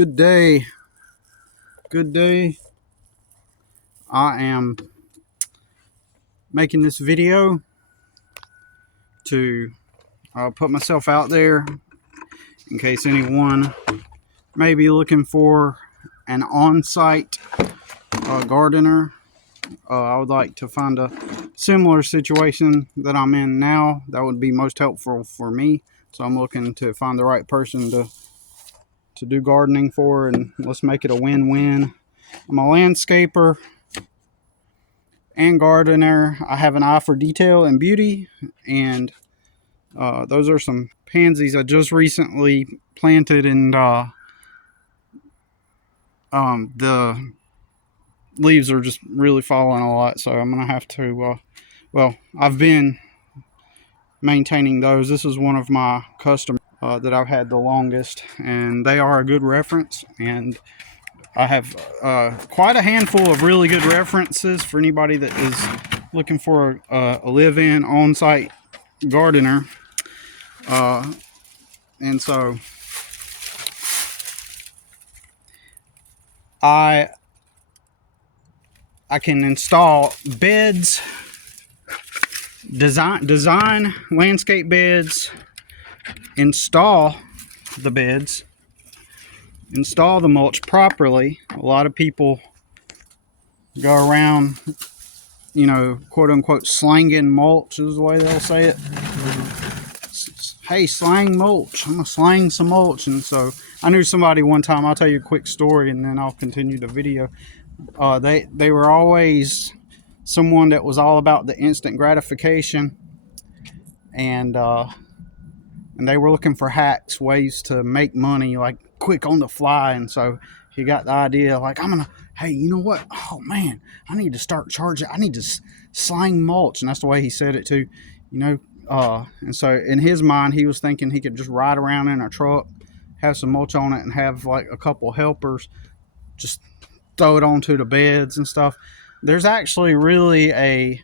Good day. Good day. I am making this video to put myself out there in case anyone may be looking for an on-site gardener. I would like to find a similar situation that I'm in now. That would be most helpful for me. So I'm looking to find the right person to do gardening for, and let's make it a win-win. I'm a landscaper and gardener. I have an eye for detail and beauty, and those are some pansies I just recently planted, and the leaves are just really falling a lot, so I'm gonna have to well, I've been maintaining those. This is one of my customers that I've had the longest, and they are a good reference, and I have quite a handful of really good references for anybody that is looking for a live-in on-site gardener. And so I can install beds, design landscape beds, install the beds, install the mulch properly. A lot of people go around, quote unquote, slanging mulch is the way they'll say it. Hey, slang mulch. I'm gonna slang some mulch. And so I knew somebody one time. I'll tell you a quick story and then I'll continue the video. They were always someone that was all about the instant gratification, and they were looking for hacks, ways to make money, like quick on the fly. And so he got the idea, like, hey, you know what? Oh man, I need to start charging. I need to slang mulch, and that's the way he said it too, and so in his mind, he was thinking he could just ride around in a truck, have some mulch on it, and have like a couple helpers just throw it onto the beds and stuff. There's actually really a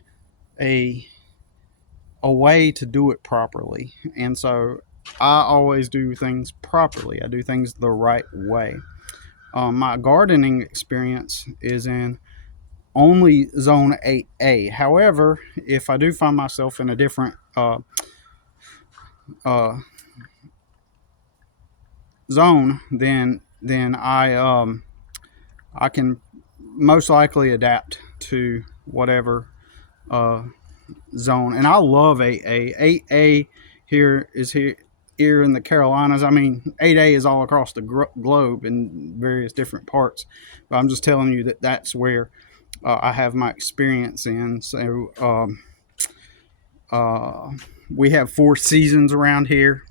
way to do it properly, and so I always do things properly. I do things the right way. My gardening experience is in only zone 8A. However, if I do find myself in a different zone, then I can most likely adapt to whatever zone. And I love 8A. 8A here in the Carolinas. I mean, 8A is all across the globe in various different parts, but I'm just telling you that that's where I have my experience in. So we have 4 seasons around here.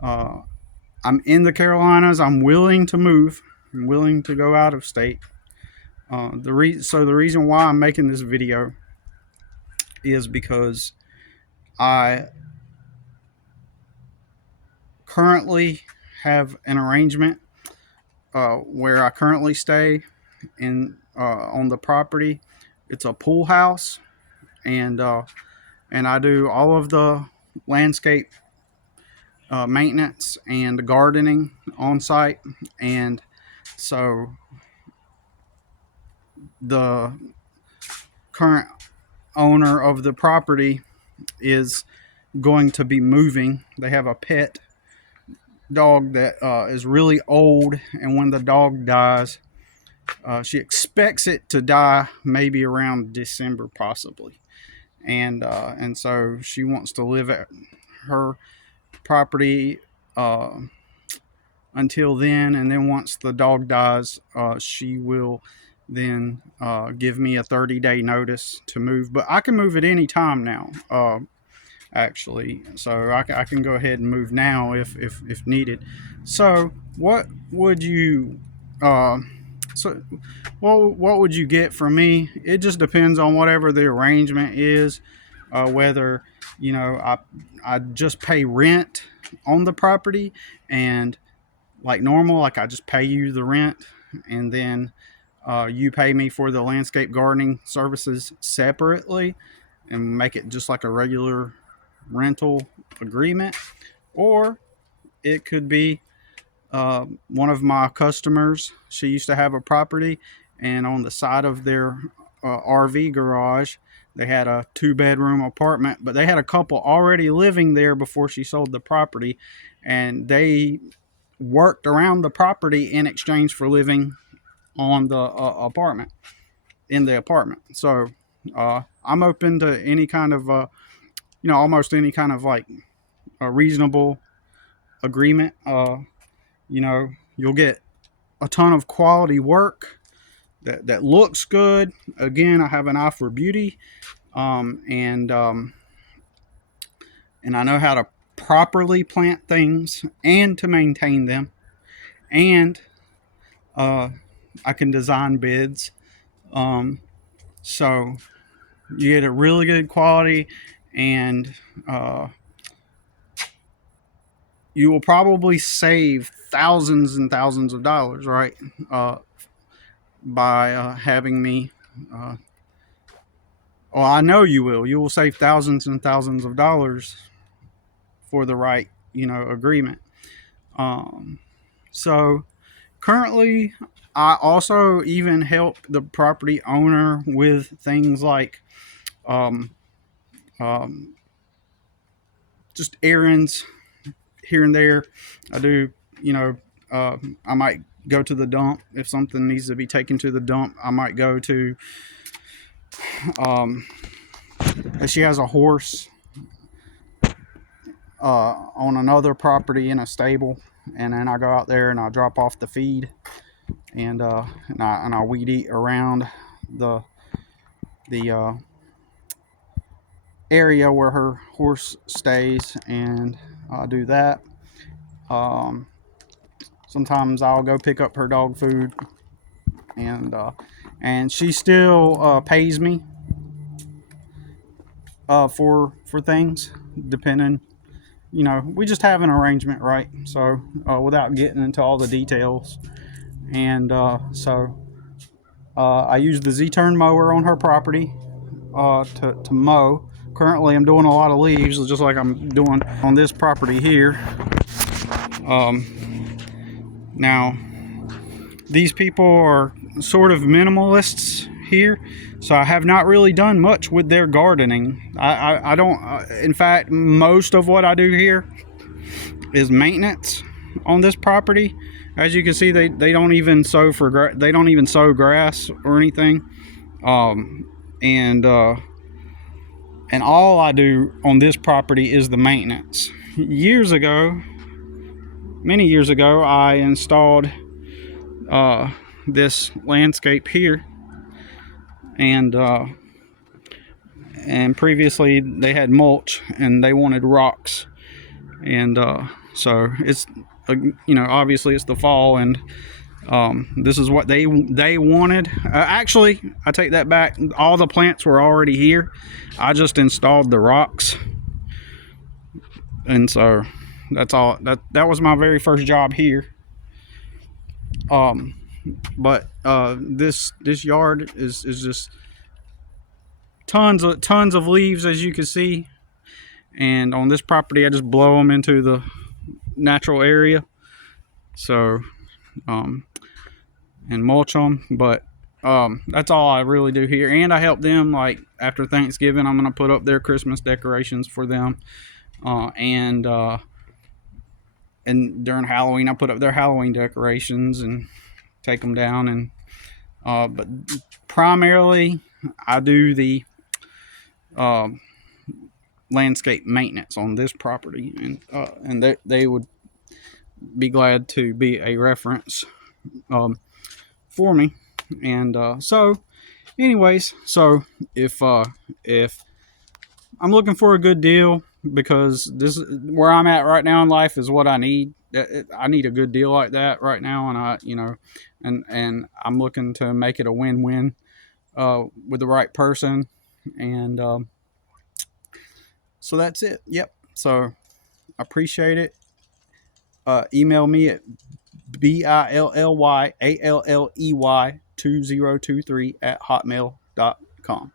I'm in the Carolinas. I'm willing to move. I'm willing to go out of state. The reason why I'm making this video is because I currently have an arrangement where I currently stay in on the property. It's a pool house, and I do all of the landscape maintenance and gardening on site. And so the current owner of the property is going to be moving. They have a pet dog that is really old, and when the dog dies, she expects it to die maybe around December possibly, and so she wants to live at her property until then, and then once the dog dies, she will then give me a 30-day notice to move. But I can move at any time now, actually, so I can go ahead and move now if needed. So what would you what would you get from me? It just depends on whatever the arrangement is, whether I just pay rent on the property, and like normal, like I just pay you the rent, and then you pay me for the landscape gardening services separately, and make it just like a regular rental agreement. Or it could be one of my customers, she used to have a property, and on the side of their RV garage, they had a 2-bedroom apartment, but they had a couple already living there before she sold the property, and they worked around the property in exchange for living on the apartment, in the apartment. So I'm open to any kind of, almost any kind of like a reasonable agreement. You'll get a ton of quality work that looks good. Again, I have an eye for beauty, and I know how to properly plant things and to maintain them, and I can design beds. So you get a really good quality, and you will probably save thousands and thousands of dollars, right? By having me. Well, I know you will. You will save thousands and thousands of dollars for the right, agreement. So currently, I also even help the property owner with things like um, um, just errands here and there. I do, I might go to the dump if something needs to be taken to the dump. I might go to, she has a horse on another property in a stable, and then I go out there and I drop off the feed, and I weed eat around the area where her horse stays, and I do that. Sometimes I'll go pick up her dog food, and she still pays me for things, depending. We just have an arrangement, right? So without getting into all the details, and so I use the Z-turn mower on her property to mow. Currently, I'm doing a lot of leaves, just like I'm doing on this property here. Now, these people are sort of minimalists here, so I have not really done much with their gardening. I don't. In fact, most of what I do here is maintenance on this property. As you can see, they don't even sow they don't even sow grass or anything. And all I do on this property is the maintenance. Many years ago, I installed this landscape here, and previously they had mulch and they wanted rocks, and so it's obviously it's the fall, and this is what they wanted. Actually, I take that back. All the plants were already here. I just installed the rocks, and so that's all. That was my very first job here. But this yard is just tons of leaves, as you can see. And on this property, I just blow them into the natural area. So and mulch them, but that's all I really do here. And I help them, like after Thanksgiving, I'm gonna put up their Christmas decorations for them, and during Halloween I put up their Halloween decorations and take them down. And but primarily I do the landscape maintenance on this property, and they would be glad to be a reference for me. And so anyways, so if I'm looking for a good deal, because this where I'm at right now in life is what I need. I need a good deal like that right now, and and I'm looking to make it a win-win with the right person. And so that's it. Yep. So I appreciate it. Email me at BILLYALLEY2023 @hotmail.com.